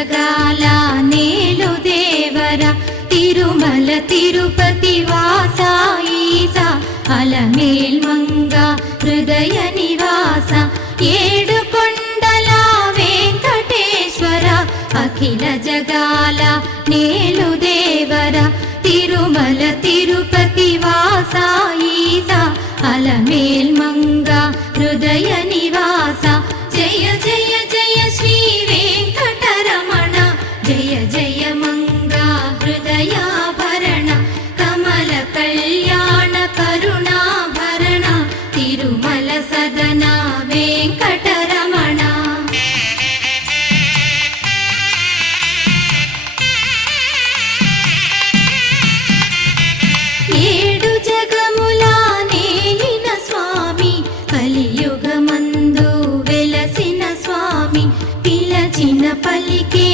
జగాల నేలు దేవర తిరుమల తిరుపతి వాస ఈసా అలమేల్ మంగ హృదయ నివాస ఏడు కొండల వెంకటేశ్వర అఖిల జగాల నేలు దేవర తిరుమల తిరుపతి వాస ఈసా అలమేల్ మంగ హృదయ నివాస జయ జయ జయ శ్రీ వెంకటరమణ జయ జయ మంగ హృదయాభరణ కమల కళ్యాణ కరుణాభరణ తిరుమల సదన వెంకటరమణ. ఏడు జగముల నేలిన స్వామి కలియుగమందు వెలసిన స్వామి పిలచిన పలికే